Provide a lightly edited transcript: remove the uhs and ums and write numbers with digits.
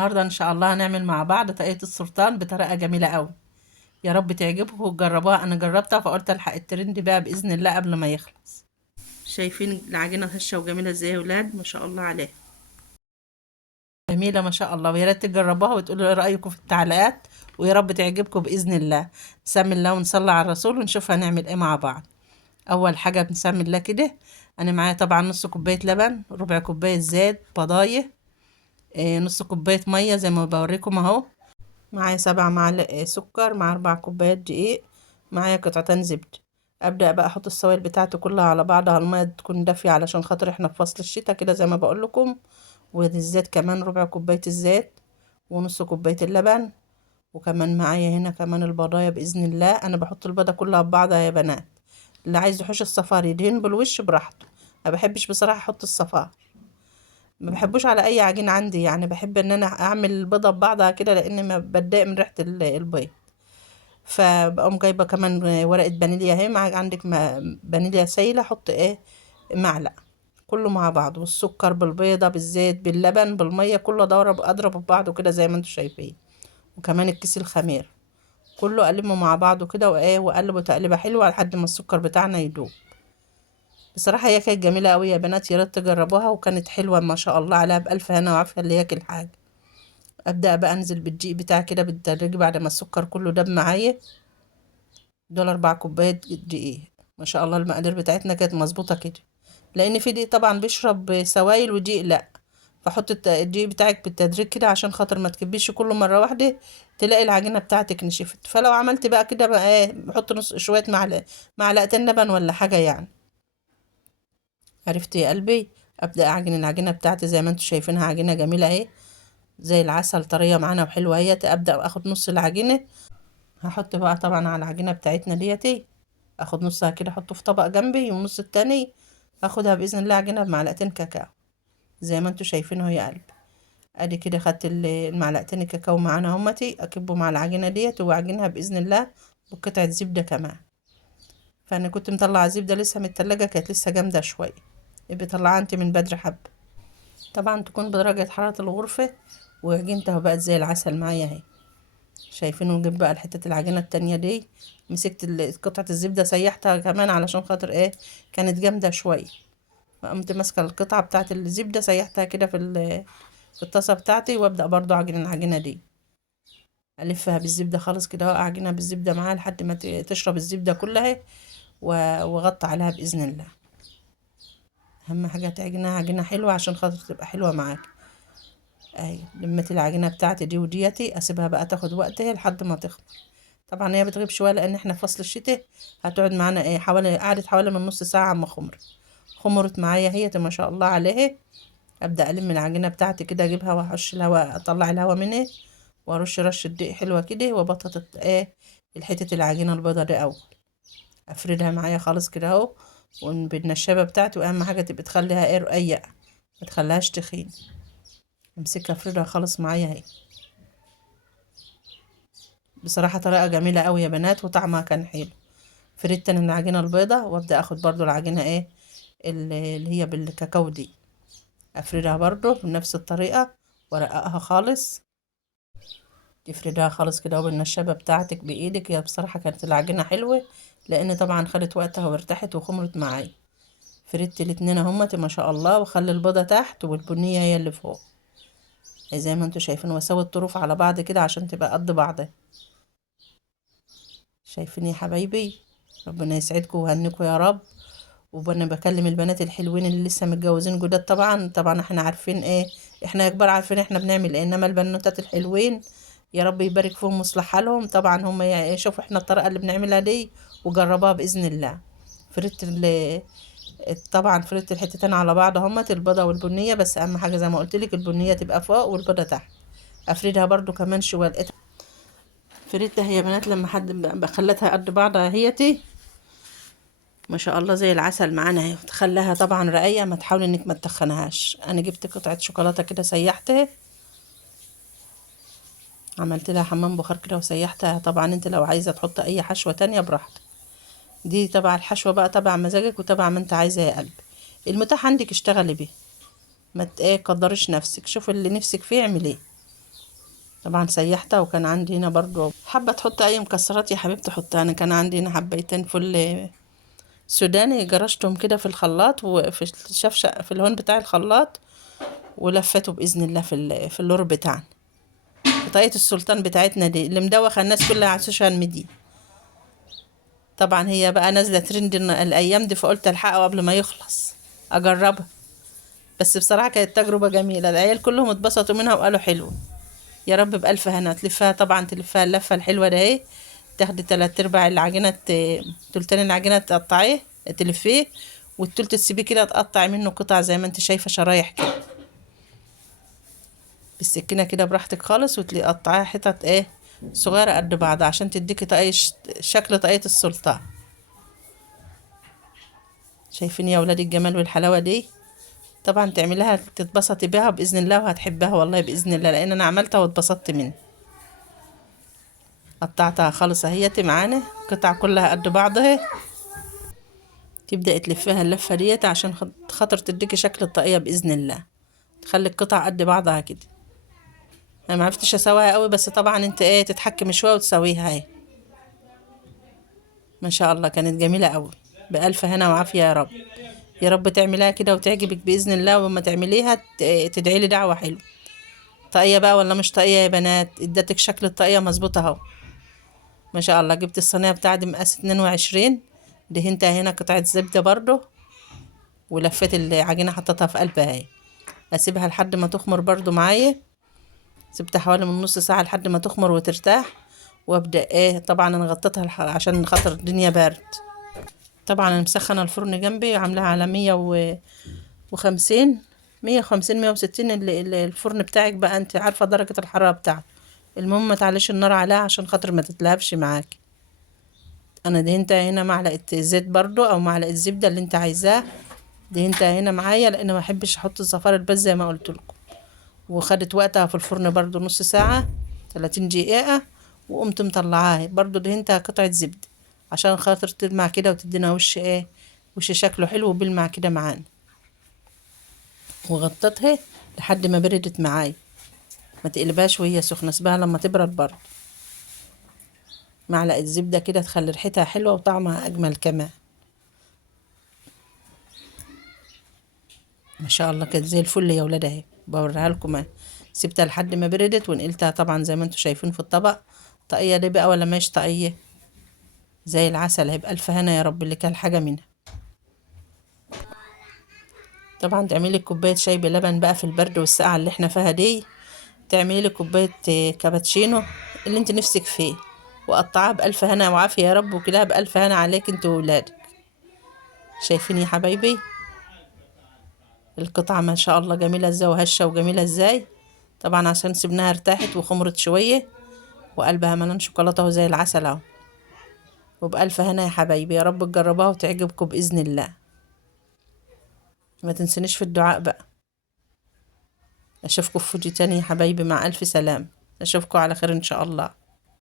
النهاردة ان شاء الله هنعمل مع بعض طاقية السلطان بطريقة جميلة قوي. يا رب تعجبكم وتجربوها. انا جربتها فقلت الحق الترند بقى باذن الله قبل ما يخلص. شايفين العجينة هشة وجميلة ازاي يا ولاد؟ ما شاء الله عليها، جميلة ما شاء الله. ويا ريت تجربوها وتقولوا ايه رأيكم في التعليقات، ويا رب تعجبكم باذن الله. نسمي الله ونصلي على الرسول ونشوف هنعمل ايه مع بعض. اول حاجة بنسمي الله كده. انا معايا طبعا نص كوباية لبن، ربع كوباية زيت، بضايه، نص كوباية مية زي ما بوريكم اهو. معايا 7 معالق سكر، مع 4 كوبايات دقيق، معايا قطعتين زبدة. ابدأ بقى احط السوائل بتاعتي كلها على بعضها. المية تكون دافية علشان خاطر احنا في فصل الشتاء كده زي ما بقول لكم. والزيت كمان ربع كوباية الزيت، ونص كوباية اللبن. وكمان معايا هنا كمان البضاية بإذن الله. انا بحط البيضة كلها ببعضها يا بنات. اللي عايز يحوش الصفار يدهن بالوش براحته. ما بحبش بصراحة احط الصفار، ما بحبوش على اي عجين عندي. يعني بحب ان انا اعمل البيضه ببعضها كده لان ما بتضايق من ريحه البيض. فبقوم جايبه كمان ورقه فانيليا اهي. مع عندك فانيليا سايله، احط ايه، معلقه. كله مع بعض، والسكر بالبيضه بالزيت باللبن بالميه كله اضرب ببعضه كده زي ما انتم شايفين. وكمان الكيس الخمير كله اقلبه مع بعضه كده وايه، واقلبه تقليبه حلوه لحد ما السكر بتاعنا يدوب. بصراحة هي كانت جميلة أوي يا بنات، يا ريت تجربوها. وكانت حلوة ما شاء الله عليها، بألف هنا وعافية اللي ياكل حاجة. أبدأ بقى أنزل بالدقيق بتاعي كده بالتدريج بعد ما السكر كله داب معايا. دول 4 كوبايات دقيق. ما شاء الله المقادير بتاعتنا كانت مظبوطة كده، لأن في دقيق طبعا بيشرب سوائل ودقيق لأ. فحط الدقيق بتاعك بالتدريج كده عشان خاطر ما تكبيش كله مرة واحدة، تلاقي العجينة بتاعتك نشفت. فلو عملت بقى كده بقى ايه، بحط نص شوية معلقتين لبن ولا حاجة يعني. عرفت يا قلبي؟ ابدا اعجن العجينه بتاعتي زي ما انتم شايفينها، عجينه جميله اهي زي العسل، طريه معانا وحلوه اهي. ابدا اخد نص العجينه، هحط بقى طبعا على العجينه بتاعتنا ديتي. اخد نصها كده احطه في طبق جنبي، والنص التاني اخدها باذن الله عجينه بمعلقتين كاكاو زي ما انتم شايفينه يا قلبي. ادي كده خدت المعلقتين الكاكاو معانا همتي، اكبهم على العجينه ديت واعجنها باذن الله بقطعه زبده كمان. فانا كنت مطلعه زبده لسه من التلاجة، كانت لسه جامده شويه. بطلعها انت من بدري حبه. طبعا تكون بدرجة حرارة الغرفة. وعجنتها بقت زي العسل معايا اهي. شايفين؟ ونجيب بقى الحتة العجينة التانية دي. مسكت قطعة الزبدة سيحتها كمان علشان خاطر ايه، كانت جامدة شوية. فقمت ماسكة القطعة بتاعة الزبدة سيحتها كده في الطاسة بتاعتي، وابدأ برضو اعجن العجينة دي. الفها بالزبدة خالص كده اهو، اعجنها بالزبدة معاها لحد ما تشرب الزبدة كلها. واغطي عليها بإذن الله. اهم حاجة تعجنها عجينة حلوة عشان خاطر تبقى حلوة معاك. اهي لميت العجينه بتاعتي دي وديتي، اسيبها بقى تاخد وقتها لحد ما تخمر. طبعا هي بتغيب شويه لان احنا في فصل الشتاء. هتقعد معانا ايه، قعدت حوالي من نص ساعه اما خمرت معايا هي ما شاء الله عليها. ابدا الم العجينه بتاعتي كده، اجيبها واحش الهواء، اطلع الهواء منها. وارش رشه دقيق حلوه كده، وبطط ايه الحته العجينه البيضه دي اول. افردها معايا خالص كده اهو. بالنشابه بتاعتي، واهم حاجه تبقى تخليها ايه رقيقه، ما تخليهاش تخين. امسكها افردها خالص معايا اهي. بصراحة طريقة جميلة قوي يا بنات، وطعمها كان حلو. فردت انا العجينة البيضة، وابدأ اخد برضو العجينة ايه اللي هي بالكاكاو دي. افردها برضو بنفس الطريقة، وارققها خالص. تفردها خالص كده بالنشابة بتاعتك بايدك. هي بصراحة كانت العجينة حلوة، لان طبعا خدت وقتها وارتاحت وخمرت معايا. فردت الاتنين اهمت ما شاء الله، وخلي البيضة تحت والبنية هي اللي فوق زي ما انتوا شايفين. واسوي الطروف على بعض كده عشان تبقى قد بعضها. شايفين يا حبايبي؟ ربنا يسعدكم ويهنيكم يا رب. وانا بكلم البنات الحلوين اللي لسه متجوزين جداد. طبعا احنا عارفين ايه، احنا كبار عارفين احنا بنعمل ايه. انما البنوتات الحلوين يا رب يبارك فيهم ويصلح حالهم. طبعا هم يشوفوا احنا الطريقه اللي بنعملها دي وجربوها باذن الله. فريت طبعا فريت الحتتين على بعض همت، البيضه والبنيه. بس اهم حاجه زي ما قلت لك البنيه تبقى فوق والبيضه تحت. افردها برضو كمان شويه. فريتها هي بنات لما حد خلتها قد بعضها هيتي ما شاء الله زي العسل معانا اهي. تخليها طبعا رقيقه، ما تحاولي انك ما تخنهاش. انا جبت قطعه شوكولاته كده سيحتها، عملت لها حمام بخار كده وسيحتها. طبعا انت لو عايزه تحط اي حشوه تانية براحتك. دي تبع الحشوه بقى، تبع مزاجك وتبع ما انت عايزه يا قلبي. المتاح عندك اشتغلي بيه. ما ايه قدرش نفسك، شوف اللي نفسك فيه اعمليه. طبعا سيحتها، وكان عندي هنا برضو حابة تحط اي مكسرات يا حبيبتي حطها. انا كان عندي هنا حبيتين فل سوداني، جرشتهم كده في الخلاط وفي الشفشة في الهون بتاع الخلاط، ولفته باذن الله في اللور بتاعنا، في طاقية السلطان بتاعتنا دي اللي مدوخة الناس كلها على السوشيال ميديا. طبعا هي بقى نازلة ترند الايام دي، فقلت الحقه قبل ما يخلص اجربها. بس بصراحة كانت تجربة جميلة، العيال كلهم اتبسطوا منها وقالوا حلو. يا رب بألف هنا. تلفها طبعا، تلفها اللفة الحلوة ده اهي، تاخدي 3/4 العجينة، تلتين العجينة تقطعيه تلفيه، والتلت تسيبيه كده تقطعي منه قطع زي ما انت شايفة، شرايح كده بالسكينة كده براحتك خالص، وتقطعيها حتت ايه صغيرة قد بعض عشان تديكي طاقية شكل طاقية السلطان. شايفين يا ولاد الجمال والحلاوة دي؟ طبعا تعمليها تتبسطي بيها بإذن الله، وهتحبها والله بإذن الله، لأن أنا عملتها واتبسطت منها. قطعتها خالص اهيتي معانا قطع كلها قد بعضها. تبدأ تلفيها اللفة ديت عشان خاطر تديكي شكل الطاقية بإذن الله، تخلي القطع قد بعضها كده. انا معرفتش اسويها قوي، بس طبعا انت ايه تتحكمي شوية وتسويها اهي. ما شاء الله كانت جميلة قوي، بألف هنا وعافية يا رب. يا رب تعمليها كده وتعجبك بإذن الله، وما تعمليها تدعي لي دعوة حلوة. طاقية بقى ولا مش طاقية يا بنات، ادتك شكل الطاقية مظبوطة اهو. ما شاء الله. جبت الصينية بتاعتي مقاس 22، دهنتها هنا قطعة زبدة برضو، ولفيت العجينة حطيتها في قلبها اهي. اسيبها لحد ما تخمر برضو معايا، سبتها حوالي من نص ساعة لحد ما تخمر وترتاح، وابدأ ايه. طبعا انا غطيتها عشان خاطر الدنيا بارد. طبعا انا مسخنة الفرن جنبي، عاملاها على 150 150 160. الفرن بتاعك بقى انت عارفة درجة الحرارة بتاعته. المهم ما تعليش النار عليها عشان خاطر ما تتلهبش معاك. انا دهنتها هنا معلقة زيت برضو او معلقة زبدة اللي انت عايزاه. دهنتها هنا معايا لان ما احبش احط الزفار البس زي ما قلت لكم. وخدت وقتها في الفرن برضو نص ساعة 30 دقيقة. وقمت مطلعاها برضو دهنتها قطعة زبدة عشان خاطر تلمع كده وتدينا وش ايه، وش شكله حلو وبيلمع كده معانا. وغطيتها لحد ما بردت معايا، ما تقلبهاش وهي سخنة، سيبها لما تبرد برضو. معلقة زبدة كده تخلي ريحتها حلوة وطعمها أجمل كمان. ما شاء الله كانت زي الفل يا ولاد اهي، بوريها لكم اهي. سبتها لحد ما بردت ونقلتها طبعا زي ما انتم شايفين في الطبق. طاقية دي بقى ولا مش طاقية، زي العسل. هيبقى الف هنا يا رب اللي كان حاجة منها. طبعا تعملي كوباية شاي بلبن بقى في البرد والسقعة اللي احنا فيها دي. تعملي لي كوباية كابتشينو اللي انت نفسك فيه، وقطعها بألف هنا وعافية يا رب، وكلها بألف هنا عليك انت وولادك. شايفين يا حبايبي القطعة ما شاء الله جميلة ازاي وهشة وجميلة ازاي. طبعا عشان سبناها ارتاحت وخمرت شوية، وقلبها ملان شوكولاتة وزي العسل اهو. وبألف هنا يا حبايبي، يا رب تجربوها وتعجبكم بإذن الله. ما تنسنيش في الدعاء بقى. اشوفكم في فيديو تاني يا حبايبي، مع ألف سلام. اشوفكم على خير ان شاء الله.